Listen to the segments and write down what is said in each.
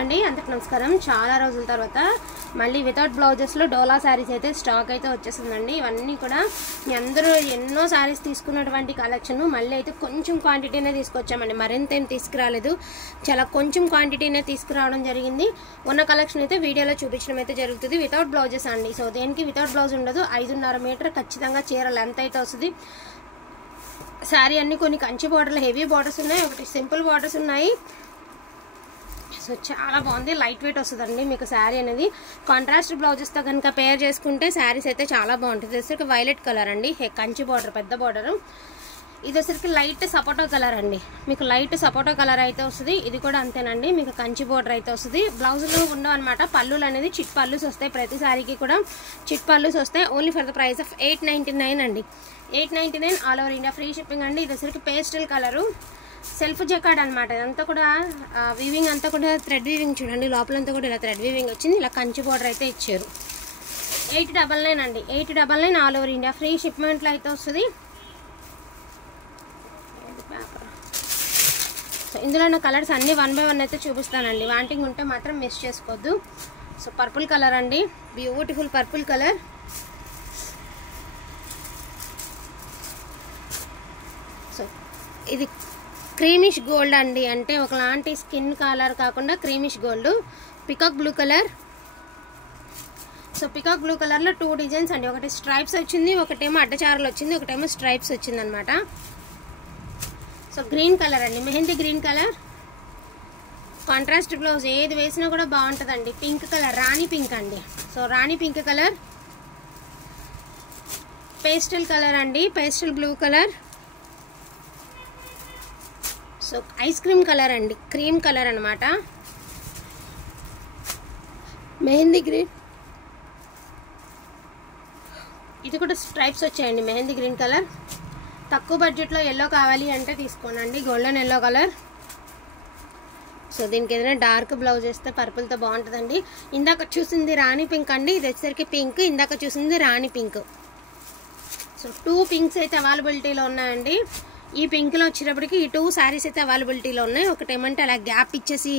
అండి అందరికి నమస్కారం. చాలా రోజుల తర్వాత మళ్ళీ వితౌట్ బ్లౌజెస్లో డోలా శారీస్ అయితే స్టాక్ అయితే వచ్చేసిందండి. ఇవన్నీ కూడా మీ అందరూ ఎన్నో శారీస్ తీసుకున్నటువంటి కలెక్షన్ మళ్ళీ అయితే కొంచెం క్వాంటిటీనే తీసుకొచ్చామండి. మరింత ఏం తీసుకురాలేదు, చాలా కొంచెం క్వాంటిటీనే తీసుకురావడం జరిగింది. ఉన్న కలెక్షన్ అయితే వీడియోలో చూపించడం అయితే జరుగుతుంది. వితౌట్ బ్లౌజెస్ అండి. సో దేనికి వితౌట్ బ్లౌజ్ ఉండదు. 5.5 మీటర్ ఖచ్చితంగా చీర లెంత్ అయితే వస్తుంది. శారీ అన్ని కొన్ని కంచి బార్డర్లు హెవీ బార్డర్స్ ఉన్నాయి, ఒకటి సింపుల్ బార్డర్స్ ఉన్నాయి. సో చాలా బాగుంది, లైట్ వెయిట్ వస్తుందండి మీకు శారీ అనేది. కాంట్రాస్ట్ బ్లౌజెస్తో కనుక పేర్ చేసుకుంటే శారీస్ అయితే చాలా బాగుంటుంది. వచ్చేసరికి వైలెట్ కలర్ అండి, కంచి బార్డర్ పెద్ద బార్డర్. ఇది వచ్చేసరికి లైట్ సపోటో కలర్ అండి, మీకు లైట్ సపోటో కలర్ అయితే వస్తుంది. ఇది కూడా అంతేనండి, మీకు కంచి బార్డర్ అయితే వస్తుంది. బ్లౌజులు ఉండవు అనమాట. పళ్ళులు అనేది చిట్ పళ్ళుస్ వస్తాయి, ప్రతి శారీకి కూడా చిట్ పళ్ళుస్ వస్తాయి. Only for the price of 899 అండి. 899 all over India free shipping అండి. ఇది వచ్చేసరికి పేస్టల్ కలరు, సెల్ఫ్ జకార్డ్ అనమాట. ఇదంతా కూడా వీవింగ్ అంతా కూడా థ్రెడ్ వీవింగ్ చూడండి. లోపలంతా కూడా ఇలా థ్రెడ్ వీవింగ్ వచ్చింది. ఇలా కంచి బార్డర్ అయితే ఇచ్చారు. 899 అండి. 899 ఆల్ ఓవర్ ఇండియా ఫ్రీ షిప్మెంట్లో అయితే వస్తుంది. సో ఇందులో ఉన్న కలర్స్ అన్ని 1 by 1 అయితే చూపిస్తానండి. వాంటింగ్ ఉంటే మాత్రం మిస్ చేసుకోవద్దు. సో పర్పుల్ కలర్ అండి, బ్యూటిఫుల్ పర్పుల్ కలర్. సో ఇది క్రీమిష్ గోల్డ్ అండి, అంటే ఒకలాంటి స్కిన్ కలర్ కాకుండా creamish gold. Peacock blue colour. So peacock blue కలర్లో 2 డిజైన్స్ అండి. ఒకటి స్ట్రైప్స్ వచ్చింది, ఒకటేమో అడ్డచారలు వచ్చింది, ఒకటేమో స్ట్రైప్స్ వచ్చింది అనమాట. సో గ్రీన్ కలర్ అండి, mehndi green colour. Contrast blouse ఏది వేసినా కూడా బాగుంటుందండి. పింక్ కలర్, రాణి పింక్ అండి. సో రాణి పింక్ కలర్. పేస్టల్ కలర్ అండి, pastel blue colour. So ice cream colour అండి, క్రీమ్ కలర్ అనమాట. మెహందీ గ్రీన్, ఇది కూడా స్ట్రైప్స్ వచ్చాయండి. Mehndi green colour. తక్కువ బడ్జెట్లో ఎల్లో కావాలి అంటే తీసుకోనండి, గోల్డెన్ ఎల్లో కలర్. సో దీనికి ఏదైనా డార్క్ బ్లౌజ్ వేస్తే పర్పుల్తో బాగుంటుందండి. ఇందాక చూసింది రాణి పింక్ అండి, ఇది వచ్చేసరికి పింక్. ఇందాక చూసింది రాణి పింక్. సో 2 పింక్స్ అయితే అవైలబిలిటీలో ఉన్నాయండి. ఈ పింక్లో వచ్చేటప్పటికి ఈ 2 శారీస్ అయితే అవైలబిలిటీలో ఉన్నాయి. ఒకటేమంటే అలా గ్యాప్ ఇచ్చేసి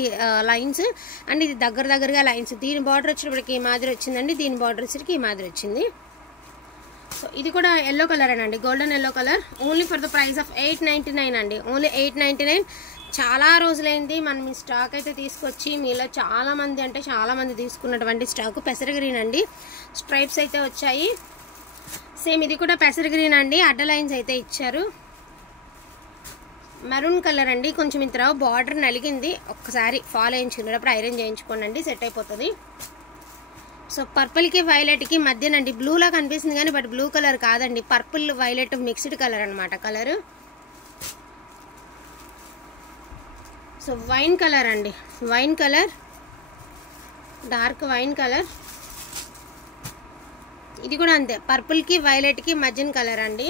లైన్స్ అండ్ ఇది దగ్గరగా లైన్స్. దీని బార్డర్ వచ్చేటప్పటికి ఈ మాదిరి వచ్చిందండి, దీని బార్డర్ వచ్చేసరికి ఈ మాదిరి వచ్చింది. సో ఇది కూడా ఎల్లో కలర్ అండి, golden yellow colour. Only for the price of 899 అండి. ఓన్లీ 899. చాలా రోజులైంది మనం ఈ స్టాక్ అయితే తీసుకొచ్చి, మీలో చాలామంది అంటే చాలామంది తీసుకున్నటువంటి స్టాక్. పెసర గ్రీన్ అండి, స్ట్రైప్స్ అయితే వచ్చాయి. సేమ్ ఇది కూడా పెసర గ్రీన్ అండి, అడ్డ లైన్స్ అయితే ఇచ్చారు. మెరూన్ కలర్ అండి, కొంచెం ఇంత బార్డర్ నలిగింది. ఒక్కసారి ఫాల్ వేయించుకునేటప్పుడు ఐరన్ చేయించుకోండి, సెట్ అయిపోతుంది. సో పర్పుల్కి వైలెట్కి మధ్యనండి బ్లూలా కనిపిస్తుంది కానీ బట్ బ్లూ కలర్ కాదండి, పర్పుల్ వైలెట్ మిక్స్డ్ కలర్ అనమాట కలర్. సో వైన్ కలర్ అండి, wine colour, dark wine colour. ఇది కూడా అంతే, పర్పుల్కి వైలెట్కి మధ్యన కలర్ అండి.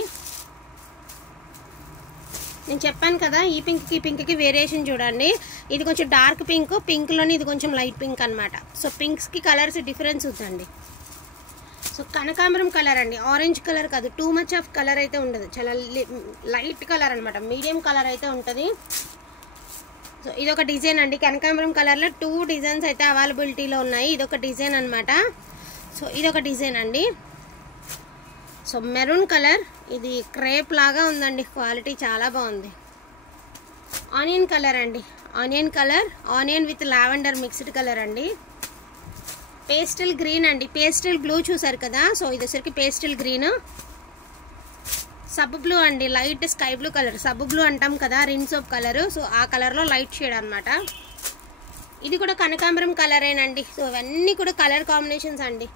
నేను చెప్పాను కదా ఈ పింక్కి వేరియేషన్ చూడండి. ఇది కొంచెం డార్క్ పింక్, పింక్లోని ఇది కొంచెం లైట్ పింక్ అనమాట. సో పింక్స్కి కలర్స్ డిఫరెన్స్ ఉందండి. సో కనకాంబరం కలర్ అండి, ఆరెంజ్ కలర్ కాదు, టూ మచ్ ఆఫ్ కలర్ అయితే ఉండదు, చాలా లైట్ కలర్ అనమాట, మీడియం కలర్ అయితే ఉంటుంది. సో ఇదొక డిజైన్ అండి, కనకాంబరం కలర్లో 2 డిజైన్స్ అయితే అవైలబిలిటీలో ఉన్నాయి. ఇదొక డిజైన్ అనమాట. సో ఇదొక డిజైన్ అండి. సో మెరూన్ కలర్, ఇది క్రేప్ లాగా ఉందండి, క్వాలిటీ చాలా బాగుంది. ఆనియన్ కలర్ అండి, onion colour, onion with lavender mixed colour అండి. పేస్టల్ గ్రీన్ అండి, పేస్టల్ బ్లూ చూసారు కదా. సో ఇది వచ్చరికి పేస్టల్ గ్రీన్. సబ్ బ్లూ అండి, light sky blue colour. Sub blue అంటాం కదా, రిన్ సోప్ కలర్. సో ఆ కలర్లో లైట్ షేడ్ అనమాట. ఇది కూడా కనకాంబరం కలరేనండి. సో ఇవన్నీ కూడా కలర్ కాంబినేషన్స్ అండి.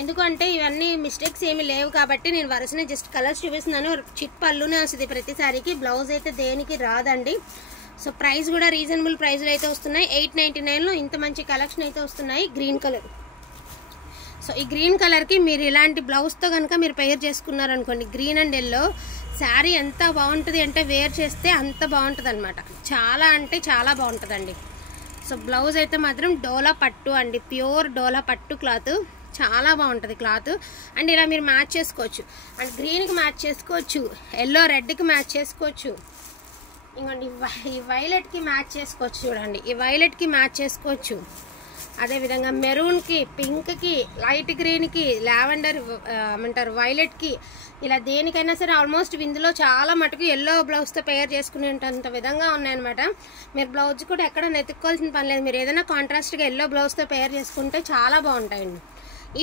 ఎందుకంటే ఇవన్నీ మిస్టేక్స్ ఏమి లేవు కాబట్టి నేను వరుసనే జస్ట్ కలర్స్ చూపిస్తున్నాను. చిట్ పళ్ళునే వస్తుంది ప్రతి సారికి, బ్లౌజ్ అయితే దేనికి రాదండి. సో ప్రైస్ కూడా రీజనబుల్ ప్రైస్లో అయితే వస్తున్నాయి. 899లో ఇంత మంచి కలెక్షన్ అయితే వస్తున్నాయి. Green colour. సో ఈ గ్రీన్ కలర్కి మీరు ఇలాంటి బ్లౌజ్తో కనుక మీరు పేర్ చేసుకున్నారనుకోండి, గ్రీన్ అండ్ ఎల్లో, శారీ ఎంత బాగుంటుంది అంటే వేర్ చేస్తే అంత బాగుంటుంది అనమాట. చాలా అంటే చాలా బాగుంటుందండి. సో బ్లౌజ్ అయితే మాత్రం డోలా పట్టు అండి, ప్యూర్ డోలా పట్టు క్లాత్. చాలా బాగుంటుంది క్లాత్. అండ్ ఇలా మీరు మ్యాచ్ చేసుకోవచ్చు, అండ్ గ్రీన్కి మ్యాచ్ చేసుకోవచ్చు, ఎల్లో రెడ్కి మ్యాచ్ చేసుకోవచ్చు. ఇంకోండి ఈ వైలెట్కి మ్యాచ్ చేసుకోవచ్చు చూడండి, ఈ వైలెట్కి మ్యాచ్ చేసుకోవచ్చు. అదేవిధంగా మెరూన్కి, పింక్కి, లైట్ గ్రీన్కి, లావెండర్ ఏమంటారు వైలెట్కి, ఇలా దేనికైనా సరే ఆల్మోస్ట్ ఇందులో చాలా మటుకు ఎల్లో బ్లౌజ్తో పేర్ చేసుకునేంత విధంగా ఉన్నాయన్నమాట. మీరు బ్లౌజ్ కూడా ఎక్కడ నెతుక్కోవాల్సిన పని లేదు. మీరు ఏదైనా కాంట్రాస్ట్గా ఎల్లో బ్లౌజ్తో పేర్ చేసుకుంటే చాలా బాగుంటాయండి.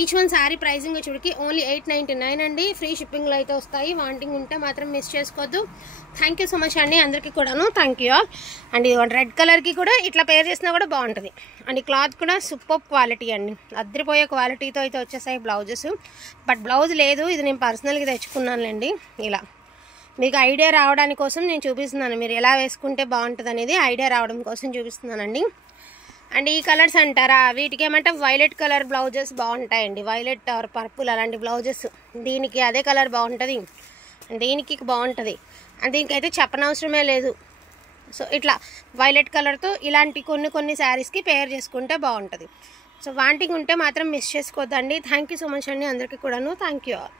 ఈచ్ వన్ శారీ ప్రైజింగ్ చూడికి ఓన్లీ 899 అండి. ఫ్రీ షిప్పింగ్లో అయితే వస్తాయి. వాంటింగ్ ఉంటే మాత్రం మిస్ చేసుకోవద్దు. థ్యాంక్ యూ సో మచ్ అండి అందరికీ కూడాను. Thank you all. అండ్ ఇది రెడ్ కలర్కి కూడా ఇట్లా పేర్ చేసినా కూడా బాగుంటుంది. అండ్ ఈ క్లాత్ కూడా సూపర్ క్వాలిటీ అండి, అద్దరిపోయే క్వాలిటీతో అయితే వచ్చేసాయి బ్లౌజెస్. బట్ బ్లౌజ్ లేదు, ఇది నేను పర్సనల్గా తెచ్చుకున్నానులేండి. ఇలా మీకు ఐడియా రావడానికి కోసం నేను చూపిస్తున్నాను, మీరు ఎలా వేసుకుంటే బాగుంటుంది అనేది ఐడియా రావడం కోసం చూపిస్తున్నానండి. అండ్ ఈ కలర్స్ అంటారా, వీటికి ఏమంటే వైలెట్ కలర్ బ్లౌజెస్ బాగుంటాయండి. వైలెట్ ఆర్ పర్పుల్ అలాంటి బ్లౌజెస్, దీనికి అదే కలర్ బాగుంటుంది, దీనికి బాగుంటుంది. అండ్ దీనికైతే చెప్పనవసరమే లేదు. సో ఇట్లా వైలెట్ కలర్తో ఇలాంటి కొన్ని శారీస్కి పేర్ చేసుకుంటే బాగుంటుంది. సో వాంటింగ్ ఉంటే మాత్రం మిస్ చేసుకోవద్దండి. థ్యాంక్ యూ సో మచ్ అండి అందరికీ కూడాను. Thank you all.